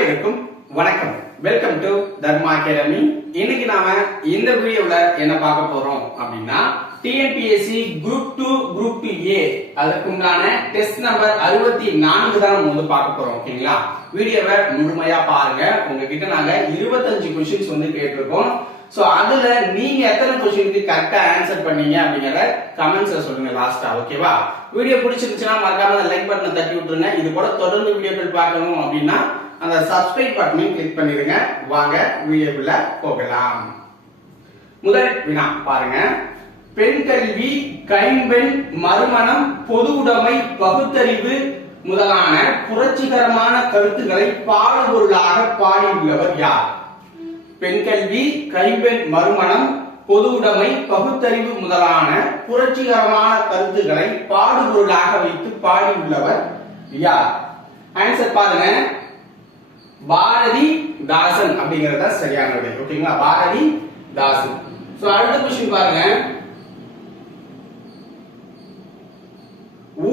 அனைவருக்கும் வணக்கம். Welcome to Dharma academy. இன்னைக்கு நாம இந்த வீடியோல என்ன பார்க்க போறோம் அப்படின்னா டிஎன்பிஎஸ்சி குரூப் 2 குரூப் 2A அதற்குண்டான டெஸ்ட் நம்பர் 64 தான் நம்ம பார்க்க போறோம். ஓகேங்களா? வீடியோவை முழுமையா பாருங்க. உங்ககிட்ட நாங்க 25 क्वेश्चंस கேட்டிருக்கோம். சோ அதுல நீங்க எத்தனை क्वेश्चनக்கு கரெக்ட்டா ஆன்சர் பண்ணீங்க அப்படிங்கறத கமெண்ட்ஸ்ல சொல்லுங்க லாஸ்டா. ஓகேவா? வீடியோ பிடிச்சிருந்துச்சுனா மறக்காம லைக் பட்டனை தட்டி விட்டுருங்க. இது போல தொடர்ந்து வீடியோக்கள் பார்க்கணும் அப்படின்னா அந்த சப்ஸ்கிரைப் பட்டனையும் கிளிக் பண்ணிருங்க. வாங்க வீடியோக்குள்ள போகலாம். முதல் வினா பாருங்க. பெண் கல்வி, கைம்பெண், மறுமணம், பொது உடைமை, பகுத்தறிவு முதலான புரட்சிகரமான கருத்துக்களை பாடுபொருளாக பாடியுள்ளவர் யார்? பெண் கல்வி, கைம்பெண், மறுமணம், பொது உடைமை, பகுத்தறிவு முதலான புரட்சிகரமான கருத்துக்களை பாடுபொருளாக வைத்து பாடியுள்ளவர் யார்? ஆன்சர் பாருங்க. பாரதி தாசன் அப்படிங்கறத சரியான விடை. ஓகேங்களா? பாரதி தாசன். சோ அடுத்த क्वेश्चन பாருங்க.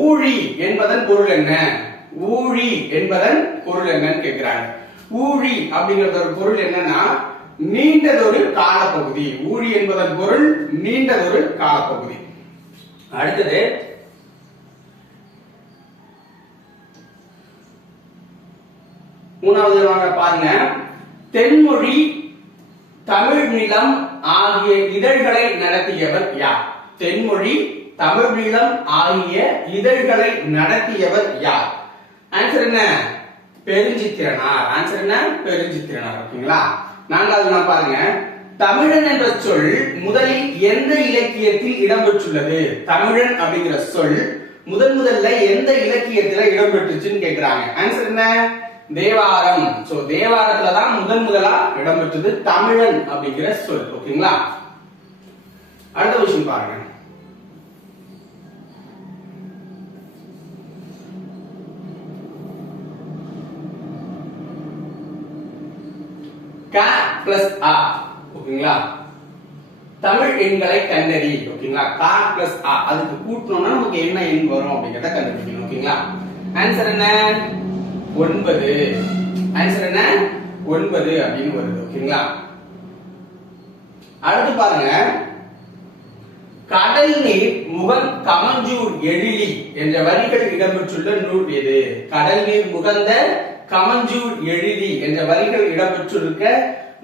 ஊழி என்பதன் பொருள் என்ன? ஊழி என்பதன் பொருள் என்னன்னு கேக்குறாங்க. ஊழி அப்படிங்கறதோட பொருள் என்னன்னா நீண்டதொரு காலப்பகுதி. ஊழி என்பதன் பொருள் நீண்டதொரு காலப்பகுதி. அடுத்தது மூணாவது பாருங்க. தென்மொழி, தமிழ் நிலம் ஆகிய இதழ்களை நடத்தியவர் யார்? தென்மொழி, தமிழ் நிலம் ஆகிய இதழ்களை நடத்தியவர் யார்? ஆன்சர் என்ன? பெருஞ்சித்திரனார். ஆன்சர் என்ன? பெருஞ்சித்திரனார். ஓகேங்களா? நான்காவது பாருங்க. தமிழன் என்ற சொல் முதலில் எந்த இலக்கியத்தில் இடம்பெற்றுள்ளது? தமிழன் அப்படிங்கிற சொல் முதல்ல எந்த இலக்கியத்துல இடம்பெற்றுச்சுன்னு கேக்குறாங்க. ஆன்சர் என்ன? தேவாரம். சோ தேவாரத்துல தான் முதலா இடம்பெற்றது தமிழன் அப்படிங்கிற சொல். ஓகேங்களா? அடுத்த விஷயம் பாருங்க. க பிளஸ் அ. ஓகேங்களா? தமிழ் எண்களை கண்டறி. ஓகேங்களா? க பிளஸ் அ அதுக்கு கூட்டணும்னா நமக்கு என்ன எண் வரும் அப்படிங்கறத கண்டுபிடிக்கணும். ஓகேங்களா? ஆன்சர் என்ன? 9. ஆன்சர் என்ன? 9 அப்படின்னு வருது. ஓகேங்களா? அடுத்து பாருங்க. கடல் நீர் முகன் கமஞ்சூர் எழிலி என்ற வரிகள் இடம்பெற்றுள்ள நூல் எது? கடல் நீர் முகந்த கமஞ்சூர் எழிலி என்ற வரிகள் இடம்பெற்றிருக்க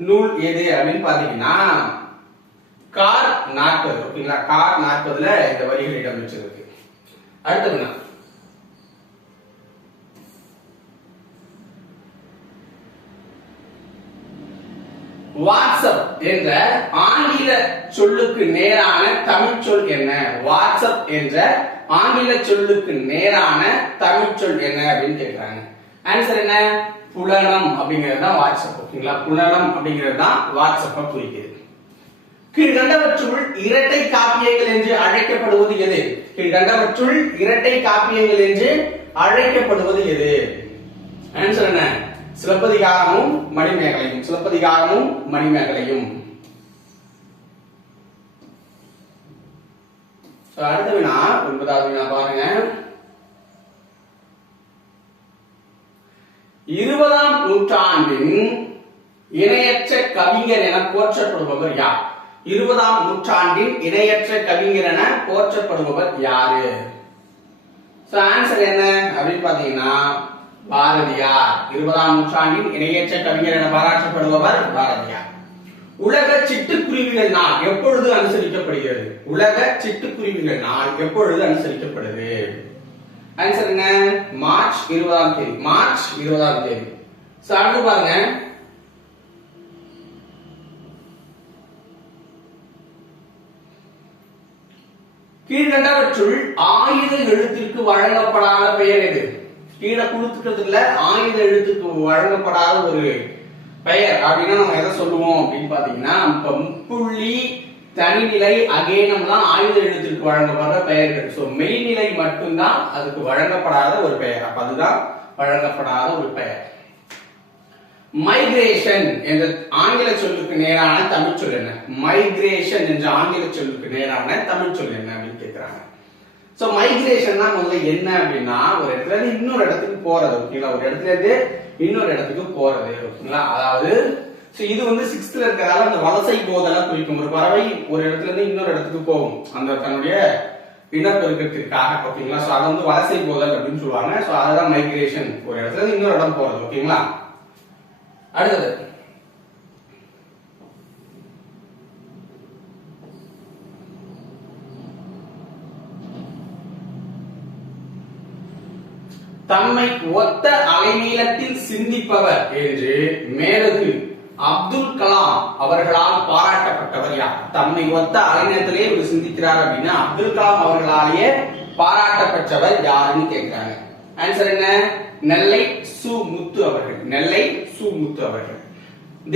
நூல் எது அப்படின்னு பாத்தீங்கன்னா கார் 40. ஓகேங்களா? கார் 40ல இந்த வரிகள் இடம்பெற்றிருக்கு. அடுத்தது வாட்ஸ்அப் என்ற ஆங்கில சொல்லுக்கு நேரான தமிழ் சொல் என்ன? வாட்ஸ்அப் என்ற ஆங்கில சொல்லுக்கு நேரான தமிழ் சொல் என்ன அப்படின்னு கேக்குறாங்க. ஆன்சர் என்ன? புலனம் அப்படிங்கிறது தான் வாட்ஸ்அப். ஓகேங்களா? புலனம் அப்படிங்கிறது தான் வாட்ஸ்அப்பை குறிக்கிறது. கீழ்கண்டவற்றுள் இரட்டை காப்பியங்கள் என்று அழைக்கப்படுவது எது? கீழ்கண்டவற்றுள் இரட்டை காப்பியங்கள் என்று அழைக்கப்படுவது எது? ஆன்சர் என்ன? சிலப்பதிகாரமும் மணிமேகலையும். சிலப்பதிகாரமும் மணிமேகலையும். அடுத்த வினா 9வது வினா பாருங்க. 20ஆம் நூற்றாண்டின் இணையற்ற கவிஞர் என போற்றப்படுபவர் யார்? 20ஆம் நூற்றாண்டின் இணையற்ற கவிஞர் என போற்றப்படுபவர் யாரு? ஆன்சர் என்ன அப்படின்னு பாத்தீங்கன்னா பாரதியார். 20ஆம் நூற்றாண்டின் இணையற்ற கவிஞர் என பாராட்டப்படுபவர் பாரதியார். உலக சிட்டுக்குருவிகள் நாள் எப்பொழுது அனுசரிக்கப்படுகிறது? உலக சிட்டுக்குருவிகள் நாள் எப்பொழுது அனுசரிக்கப்படுது? ஆன்சர் என்ன? மார்ச் 20ஆம் தேதி. மார்ச் 20ஆம் தேதி. அடுத்து பாருங்க. கீழ்கண்டவற்றுள் ஆயுத எழுத்திற்கு வழங்கப்படாத பெயர் எது? கீழே கொடுத்துக்கிறதுல ஆயுத எழுத்துக்கு வழங்கப்படாத ஒரு பெயர் அப்படின்னா நம்ம எதை சொல்லுவோம் அப்படின்னு பாத்தீங்கன்னா முப்புள்ளி, தனிநிலை, அகேனம்லாம் ஆயுத எழுத்திற்கு வழங்கப்படுற பெயர்கள். சோ மெய்நிலை மட்டும்தான் அதுக்கு வழங்கப்படாத ஒரு பெயர். அப்ப அதுதான் வழங்கப்படாத ஒரு பெயர். மைக்ரேஷன் என்ற ஆங்கில சொல்லுக்கு நேரான தமிழ் சொல் என்ன? மைக்ரேஷன் என்ற ஆங்கில சொல்லுக்கு நேரான தமிழ் சொல் என்ன அப்படின்னு கேக்குறாங்க. சோ மைக்ரேஷன்னா முதல்ல என்ன அப்படின்னா ஒரு இடத்துல இருந்து இன்னொரு இடத்துக்கு போறது. ஓகேங்களா, ஒரு இடத்துல இருந்து இன்னொரு இடத்துக்கு போறது. ஓகேங்களா, அதாவது இது வந்து 6th இருக்கிறதால அந்த வலசை போதெல்லாம் குறிக்கும். ஒரு பறவை ஒரு இடத்துல இருந்து இன்னொரு இடத்துக்கு போகும் அந்த தன்னுடைய இனப்பெருக்கத்திற்காக. ஓகேங்களா, சோ அது வந்து வலசை போதல் அப்படின்னு சொல்லுவாங்க. சோ அதுதான் மைக்ரேஷன், ஒரு இடத்துல இருந்து இன்னொரு இடம் போறது. ஓகேங்களா, அடுத்தது தம்மை ஒத்த அலைநீளத்தில் சிந்திப்பவர் என்று மேலகு அப்துல் கலாம் அவர்களால் பாராட்டப்பட்டவர் யார்? தம்மை ஒத்த அலைநீளத்திலே ஒரு சிந்திக்கிறார் அப்படின்னா அப்துல் கலாம் அவர்களாலேயே பாராட்டப்பட்டவர் யாருன்னு கேட்கிறாங்க. ஆன்சர் என்ன? நெல்லை சு முத்து அவர்கள். நெல்லை சு முத்து அவர்கள்.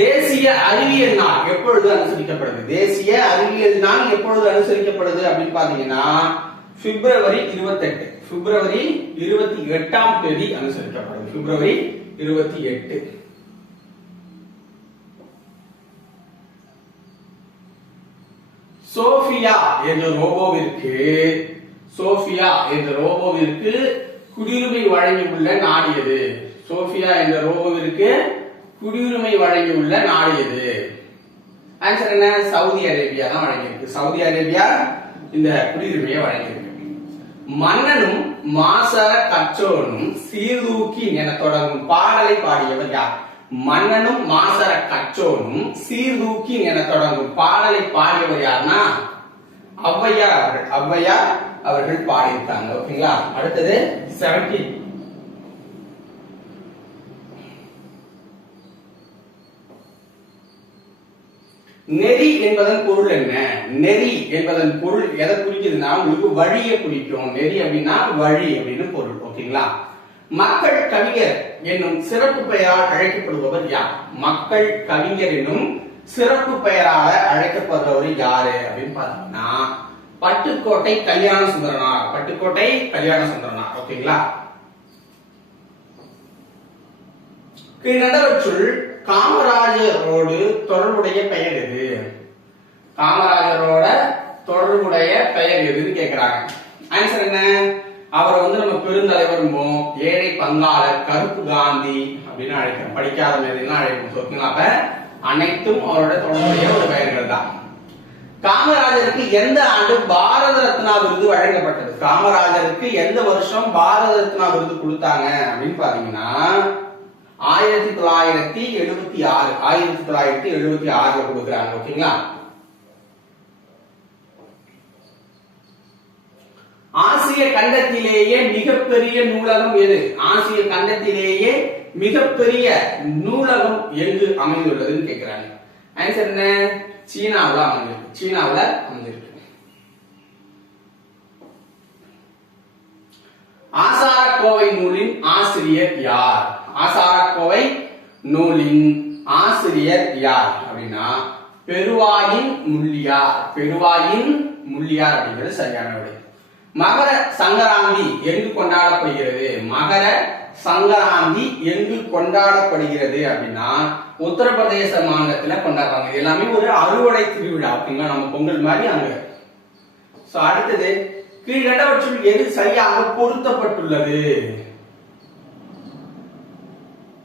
தேசிய அறிவியல் நாள் எப்பொழுது அனுசரிக்கப்படுது? தேசிய அறிவியல் நாள் எப்பொழுது அனுசரிக்கப்படுது அப்படின்னு பாத்தீங்கன்னா பிப்ரவரி 28. பிப்ரவரி 28ஆம் தேதி அனுசரிக்கப்படுது. பிப்ரவரி 28. சோஃபியா என்ற ரோபோவிற்கு குடியுரிமை வழங்கியுள்ள நாடு எது? சோஃபியா என்ற ரோபோவிற்கு குடியுரிமை வழங்கியுள்ள நாடு எது? ஆன்சர் என்ன? சவுதி அரேபியா தான் வழங்கியிருக்கு. சவுதி அரேபியா இந்த குடியுரிமையை வழங்கியிருக்கு. மன்னனும் மாசர கற்றோனும் சீர்தூக்கி என தொடங்கும் பாடலை பாடியவர் யார்? மன்னனும் மாசர கற்றோனும் சீர்தூக்கி என தொடங்கும் பாடலை பாடியவர் யாருன்னா ஔவையார் அவர்கள் பாடியிருக்காங்க. ஓகேங்களா, அடுத்தது 17. நெறி என்பதன் பொருள் என்ன? நெறி என்பதன் பொருள் எதை குறிக்குதுன்னா உங்களுக்கு வழியை குறிக்கும். நெறி அப்படின்னா வழி அப்படின்னு பொருள். ஓகேங்களா, மக்கள் கவிஞர் என்னும் சிறப்பு பெயரால் அழைக்கப்படுபவர் யார்? மக்கள் கவிஞர் என்னும் சிறப்பு பெயரால அழைக்கப்படுபவர் யாரு அப்படின்னு பாத்தீங்கன்னா பட்டுக்கோட்டை கல்யாண சுந்தரனார். பட்டுக்கோட்டை கல்யாண சுந்தரனார். ஓகேங்களா, கீழ்கண்டவற்றுள் காமராஜரோடு தொடர்புடைய பெயர் எது? காமராஜரோட தொடர்புடைய பெயர் எதுன்னு கேக்குறாங்க. ஆன்சர் என்ன? அவரை வந்து நம்ம பெருந்தலைவர், ஏழை பங்காளர், கருப்பு காந்தி அப்படின்னு அழைக்கிறோம். படிக்காத மேலாம் அழைப்போம். ஓகேங்களா, அப்ப அனைத்தும் அவரோட தொடர்புடைய ஒரு பெயர்கள் தான். காமராஜருக்கு எந்த ஆண்டு பாரத ரத்னா விருது வழங்கப்பட்டது? காமராஜருக்கு எந்த வருஷம் பாரத ரத்னா விருது கொடுத்தாங்க அப்படின்னு பாத்தீங்கன்னா 1976. 1976 கொடுக்குறாங்க. ஓகேங்களா, ஆசிய கண்டத்திலேயே மிகப்பெரிய நூலகம் எது? ஆசிய கண்டத்திலேயே மிகப்பெரிய நூலகம் எங்கு அமைந்துள்ளதுன்னு கேட்கிறாங்க. ஆன்சர் என்ன? சீனாவுல அமைந்திருக்கு. சீனாவுல அமைந்திருக்கு. ஆசாரக்கோவை நூலின் ஆசிரியர் யார்? ஆசாரக்கோவை நூலின் ஆசிரியர் யார் அப்படின்னா பெருவாயின் முள்ளியார். பெருவாயின் முள்ளியார் அப்படிங்கிறது சரியான விடை. மகர சங்கராந்தி எங்கு கொண்டாடப்படுகிறது? மகர சங்கராந்தி எங்கு கொண்டாடப்படுகிறது அப்படின்னா உத்தரப்பிரதேச மாநிலத்துல கொண்டாடுறாங்க. எல்லாமே ஒரு அறுவடை திருவிழா. ஓகேங்களா, நம்ம பொங்கல் மாதிரி அங்க. சோ அடுத்தது கீழ்கண்டவற்றில் எது சரியாக பொருத்தப்பட்டுள்ளது?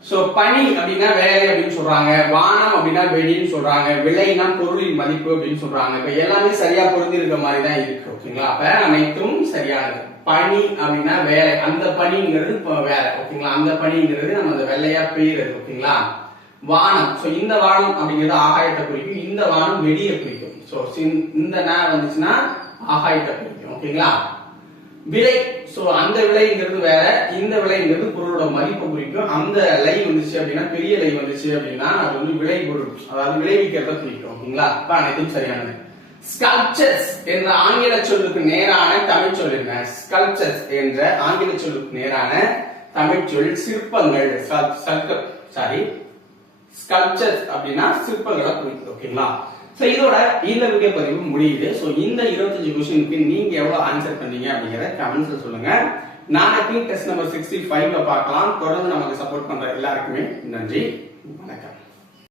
சோ பனி அப்படின்னா வேலை அப்படின்னு சொல்றாங்க, வானம் அப்படின்னா வெளின்னு சொல்றாங்க, விலைனா பொருளின் மதிப்பு அப்படின்னு சொல்றாங்க. இப்ப எல்லாமே சரியா பொருந்தி இருக்க மாதிரி தான் இருக்கு. ஓகேங்களா, அப்ப அனைத்தும் சரியானது. பனி அப்படின்னா வேலை, அந்த பனிங்கிறது வேலை. ஓகேங்களா, அந்த பனிங்கிறது நம்ம அந்த வெள்ளையா பெய்யுறது. ஓகேங்களா, வானம், சோ இந்த வானம் அப்படிங்கிறது ஆகாயத்தை குறிக்கும், இந்த வானம் வெளியை குறிக்கும். சோ இந்த வந்துச்சுன்னா ஆகாயத்தை குறிக்கும். ஓகேங்களா, விலை, சோ அந்த விலைங்கிறது வேற, இந்த விலைங்கிறது பொருளோட மதிப்பு குறிக்கும். அந்த லை வந்துச்சு அப்படின்னா பெரிய லை வந்துச்சு அப்படின்னா அது வந்து விலை பொருள், அதாவது விளைவிக்கிறத குறிக்கும். ஓகேங்களா, அப்ப அனைத்தும் சரியானது. ஸ்கல்ப்சர்ஸ் என்ற ஆங்கில சொல்லுக்கு நேரான தமிழ் சொல் என்ன? ஸ்கல்ப்சர்ஸ் என்ற ஆங்கில சொல்லுக்கு நேரான தமிழ் சொல் சிற்பங்கள். ஸ்கல்ப்சர்ஸ் அப்படின்னா சிற்பங்களை குறிக்குது. ஓகேங்களா, சோ இதோட இந்த வீடியோ பதிவு முடியுது. சோ இந்த 25 क्वेश्चनக்கு நீங்க எவ்வளவு ஆன்சர் பண்ணீங்க அப்படிங்கறத கமெண்ட்ஸ்ல சொல்லுங்க. நாளைக்கு டெஸ்ட் நம்பர் 65 பார்க்கலாம். தொடர்ந்து நமக்கு சப்போர்ட் பண்ற எல்லாருக்குமே நன்றி, வணக்கம்.